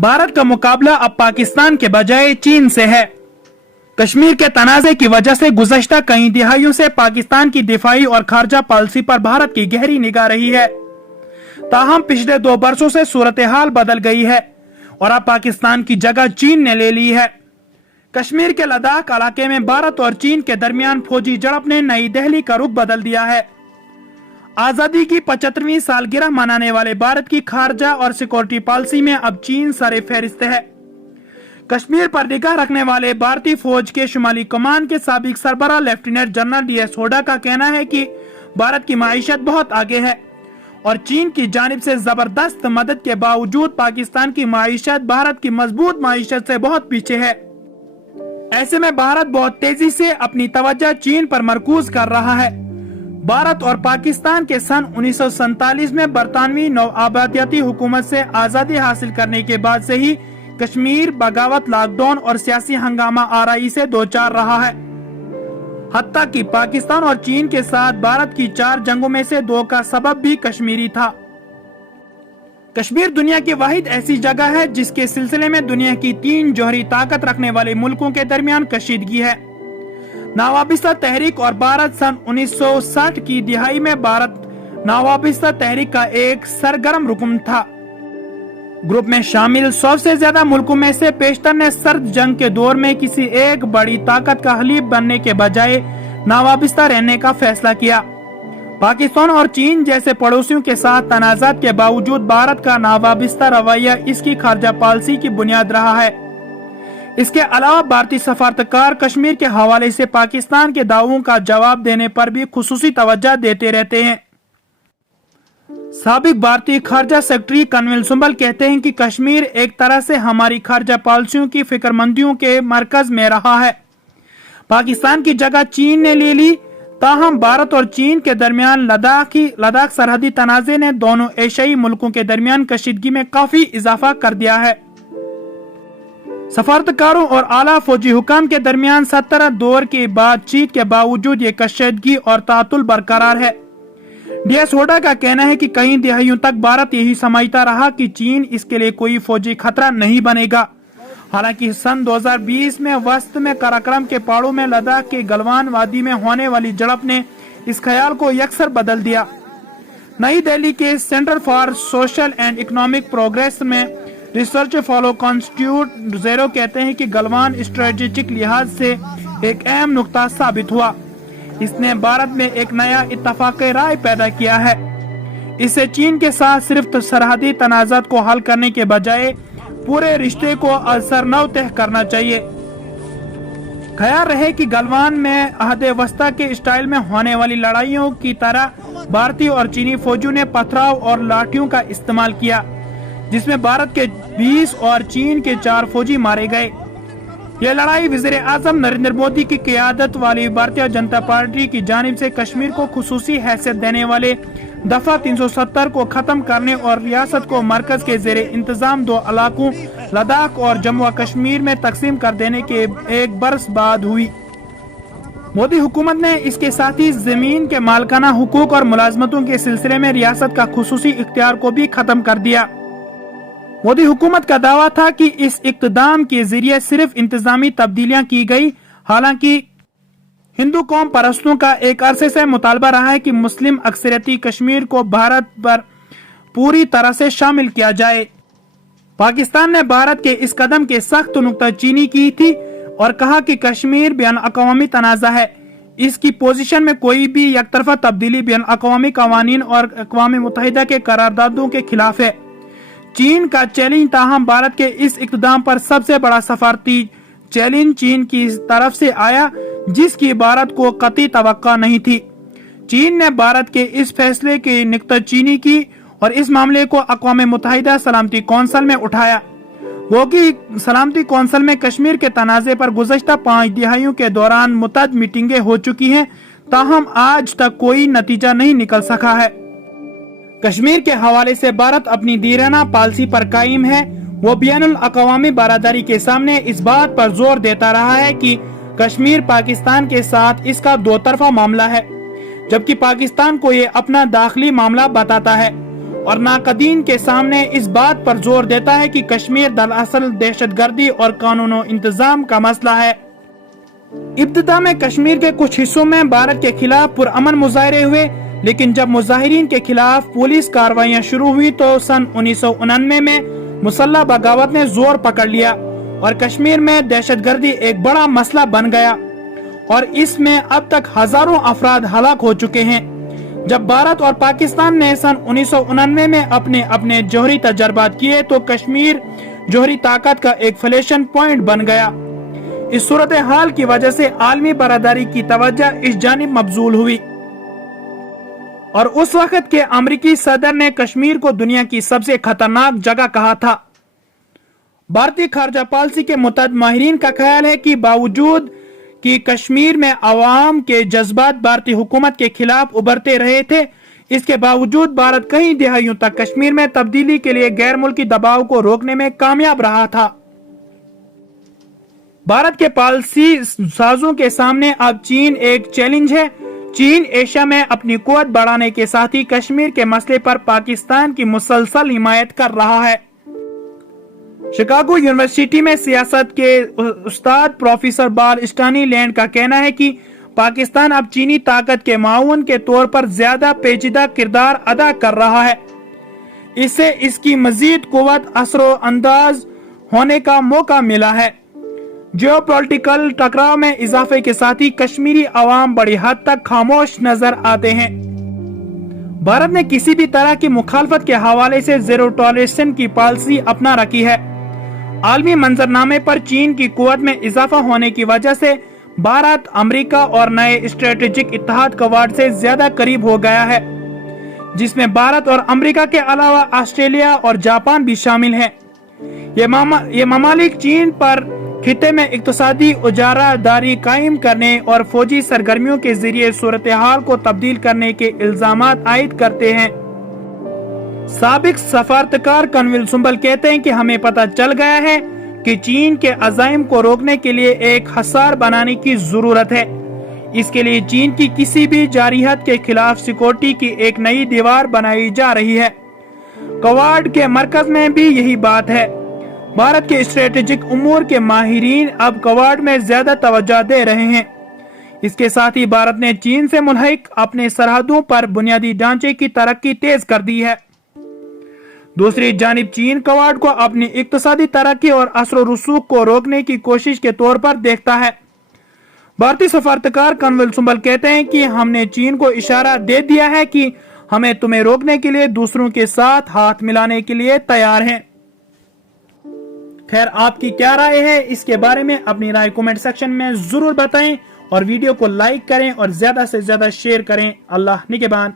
भारत का मुकाबला अब पाकिस्तान के बजाय चीन से है। कश्मीर के तनाज़े की वजह से गुज़श्ता कई दिहाइयों से पाकिस्तान की दिफाई और खारजा पॉलिसी पर भारत की गहरी निगाह रही है। ताहम पिछले 2 बरसों से सूरत हाल बदल गई है और अब पाकिस्तान की जगह चीन ने ले ली है। कश्मीर के लद्दाख इलाके में भारत और चीन के दरमियान फौजी झड़प ने नई दिल्ली का रुख बदल दिया है। आजादी की 75वीं सालगिरह मनाने वाले भारत की खारजा और सिक्योरिटी पॉलिसी में अब चीन सरे फहरिस्त है। कश्मीर पर निगाह रखने वाले भारतीय फौज के शुमाली कमान के साबिक सरबराह लेफ्टिनेंट जनरल DS हुड्डा का कहना है कि भारत की माईशत बहुत आगे है और चीन की जानिब से जबरदस्त मदद के बावजूद पाकिस्तान की माईशत भारत की मजबूत माईशत से बहुत पीछे है। ऐसे में भारत बहुत तेजी से अपनी तवज्जो चीन पर मरकूज कर रहा है। भारत और पाकिस्तान के सन 1947 में बरतानवी नौआबादियाती हुकूमत से आजादी हासिल करने के बाद से ही कश्मीर बगावत, लॉकडाउन और सियासी हंगामा आराई से दो चार रहा है। हत्ता कि पाकिस्तान और चीन के साथ भारत की 4 जंगों में से 2 का सबब भी कश्मीरी था। कश्मीर दुनिया की वाहिद ऐसी जगह है जिसके सिलसिले में दुनिया की 3 जौहरी ताकत रखने वाले मुल्कों के दरमियान कशीदगी है। नवाबिस्ता तहरीक और भारत सन 1960 की दिहाई में भारत नवाबिस्ता तहरीक का एक सरगर्म रुकन था। ग्रुप में शामिल 100 से ज्यादा मुल्कों में से पेशतर ने सर्द जंग के दौर में किसी एक बड़ी ताकत का हलीफ बनने के बजाय नवाबिस्ता रहने का फैसला किया। पाकिस्तान और चीन जैसे पड़ोसियों के साथ तनाज़ात के बावजूद भारत का नवाबिस्ता रवैया इसकी खारजा पॉलिसी की बुनियाद रहा है। इसके अलावा भारतीय सफारतकार कश्मीर के हवाले से पाकिस्तान के दावों का जवाब देने पर भी खुसूसी तवज्जो देते रहते हैं। साबिक भारतीय खारजा सेक्रेटरी कन्वल सुंबल कहते हैं कि कश्मीर एक तरह से हमारी खारजा पॉलिसियों की फिक्रमंदियों के मरकज में रहा है। पाकिस्तान की जगह चीन ने ले ली। ताहम भारत और चीन के दरमियान लद्दाख सरहदी तनाज़े ने दोनों एशियाई मुल्कों के दरमियान कशीदगी में काफी इजाफा कर दिया है। सफारतकारों और आला फौजी हुकाम के दरमियान 17 दौर की बातचीत के बावजूद ये कशीदगी और तातुल बरकरार है। DS हुड्डा का कहना है कि कई दिहाइयों तक भारत यही समझता रहा कि चीन इसके लिए कोई फौजी खतरा नहीं बनेगा। हालांकि सन 2020 में वस्त में कराक्रम के पहाड़ों में लद्दाख के गलवान वादी में होने वाली झड़प ने इस ख्याल को यकसर बदल दिया। नई दिल्ली के centre for social and economic progress में रिसर्च फॉलो कॉन्स्टिट्यूट ज़ेरो कहते हैं कि गलवान स्ट्रेटेजिक लिहाज से एक अहम नुक्ता साबित हुआ। इसने भारत में एक नया इत्तफाक राय पैदा किया है। इससे चीन के साथ सिर्फ सरहदी तनाज़ात को हल करने के बजाय पूरे रिश्ते को असरनव तय करना चाहिए। ख्याल रहे कि गलवान में अहद वस्ता के स्टाइल में होने वाली लड़ाइयों की तरह भारतीय और चीनी फौजियों ने पथराव और लाठियों का इस्तेमाल किया, जिसमें भारत के 20 और चीन के 4 फौजी मारे गए। यह लड़ाई वज़ीर आज़म नरेंद्र मोदी की क़ियादत वाली भारतीय जनता पार्टी की जानिब से कश्मीर को खुसूसी हैसियत देने वाले दफा 370 को खत्म करने और रियासत को मरकज के ज़ेरे इंतजाम 2 इलाकों लद्दाख और जम्मू व कश्मीर में तकसीम कर देने के 1 बरस बाद हुई। मोदी हुकूमत ने इसके साथ ही जमीन के मालकाना हुकूक और मुलाजमतों के सिलसिले में रियासत का खुसूसी इख्तियार को भी खत्म कर दिया। मोदी हुकूमत का दावा था कि इस इक़्तिदाम के जरिए सिर्फ इंतजामी तब्दीलियां की गई। हालांकि हिंदू कौम परस्तों का एक अरसे से मुतालबा रहा है कि मुस्लिम अक्सरियती कश्मीर को भारत पर पूरी तरह से शामिल किया जाए। पाकिस्तान ने भारत के इस कदम के सख्त नुक्ताचीनी की थी और कहा कि कश्मीर बैन अक़वामी तनाज़ा है। इसकी पोजीशन में कोई भी यकतरफा तब्दीली बैन अक़वामी कवानीन और अक़वाम मुत्तहिदा के करारदादों के खिलाफ है। चीन का चैलेंज ताहम भारत के इस इक़्तिदाम पर सबसे बड़ा सफारती चैलेंज चीन की तरफ से आया, जिसकी भारत को कतई तवक्को नहीं थी। चीन ने भारत के इस फैसले की नुक्ताचीनी की और इस मामले को अक़वाम मुत्तहिदा सलामती कौंसिल में उठाया। वो कि सलामती कौंसिल में कश्मीर के तनाज़े पर गुज़श्ता 5 दिहाइयों के दौरान मुतअद्दिद मीटिंगें हो चुकी हैं, ताहम आज तक कोई नतीजा नहीं निकल सका है। कश्मीर के हवाले से भारत अपनी दीराना पॉलिसी पर कायम है। वो बैनुल अक़वामी बारादरी के सामने इस बात पर जोर देता रहा है कि कश्मीर पाकिस्तान के साथ इसका 2 तरफा मामला है, जबकि पाकिस्तान को ये अपना दाखिली मामला बताता है। और नाकदीन के सामने इस बात पर जोर देता है कि कश्मीर दरअसल दहशतगर्दी और कानून और इंतजाम का मसला है। इब्तिदा में कश्मीर के कुछ हिस्सों में भारत के खिलाफ पुरअमन मुजाहरे हुए, लेकिन जब मुजाहिरीन के खिलाफ पुलिस कार्रवाइयां शुरू हुई तो सन 1999 में मुसल्लह बगावत ने जोर पकड़ लिया और कश्मीर में दहशतगर्दी एक बड़ा मसला बन गया और इसमें अब तक हजारों अफराद हलाक हो चुके हैं। जब भारत और पाकिस्तान ने सन 1999 में अपने अपने जौहरी तजर्बात किए तो कश्मीर जौहरी ताकत का एक फ्लैशन पॉइंट बन गया। इस सूरत हाल की वजह से आलमी बरादरी की तवज्जो इस जानिब मबजूल हुई और उस वक्त के अमरीकी सदर ने कश्मीर को दुनिया की सबसे खतरनाक जगह कहा था। भारतीय खारजा पॉलिसी के मुतअद्दिद माहिरीन का ख्याल है कि बावजूद कि कश्मीर में अवाम के जज्बात भारतीय हुकूमत के खिलाफ उभरते रहे थे, इसके बावजूद भारत कई दहाइयों तक कश्मीर में तब्दीली के लिए गैर मुल्की दबाव को रोकने में कामयाब रहा था। भारत के पॉलिसी साजों के सामने अब चीन एक चैलेंज है। चीन एशिया में अपनी कुव्वत बढ़ाने के साथ ही कश्मीर के मसले पर पाकिस्तान की मुसलसल हिमायत कर रहा है। शिकागो यूनिवर्सिटी में सियासत के उस्ताद प्रोफेसर बाल स्टानीलैंड का कहना है कि पाकिस्तान अब चीनी ताकत के माउन के तौर पर ज्यादा पेचीदा किरदार अदा कर रहा है। इससे इसकी मजीद कुव्वत असरो अंदाज होने का मौका मिला है। जियोपॉलिटिकल टकराव में इजाफे के साथ ही कश्मीरी अवाम बड़ी हद तक खामोश नजर आते हैं। भारत ने किसी भी तरह की मुखालफत के हवाले से जीरो टॉलरेंस की पॉलिसी अपना रखी है। आलमी मंजरनामे पर चीन की कुव्वत में इजाफा होने की वजह से भारत अमेरिका और नए स्ट्रेटेजिक इत्तेहाद क्वाड से ज्यादा करीब हो गया है, जिसमें भारत और अमेरिका के अलावा ऑस्ट्रेलिया और जापान भी शामिल हैं। ये ममालिक चीन पर खिते में इक्तिसादी उजारादारी कायम करने और फौजी सरगर्मियों के जरिए सूरत हाल को तब्दील करने के इल्जामात आयद करते हैं। साबिक सफारतकार कन्विल सुंबल कहते हैं कि हमें पता चल गया है कि चीन के अज़ाइम को रोकने के लिए एक हसार बनाने की जरूरत है। इसके लिए चीन की किसी भी जारियत के खिलाफ सिक्योरिटी की एक नई दीवार बनाई जा रही है। क्वाड के मरकज में भी यही बात है। भारत के स्ट्रेटेजिक उमूर के माहिरीन अब क्वाड में ज्यादा तवज्जो दे रहे हैं। इसके साथ ही भारत ने चीन से मुल्हिक अपने सरहदों पर बुनियादी ढांचे की तरक्की तेज कर दी है। दूसरी जानिब चीन क्वाड को अपनी इक्तिसादी तरक्की और असर रसूख को रोकने की कोशिश के तौर पर देखता है। भारतीय सफारतकार कन्विल सुंबल कहते हैं कि हमने चीन को इशारा दे दिया है कि हमें तुम्हें रोकने के लिए दूसरों के साथ हाथ मिलाने के लिए तैयार हैं। खैर, आपकी क्या राय है इसके बारे में अपनी राय कमेंट सेक्शन में जरूर बताएं और वीडियो को लाइक करें और ज्यादा से ज्यादा शेयर करें। अल्लाह निगहबान।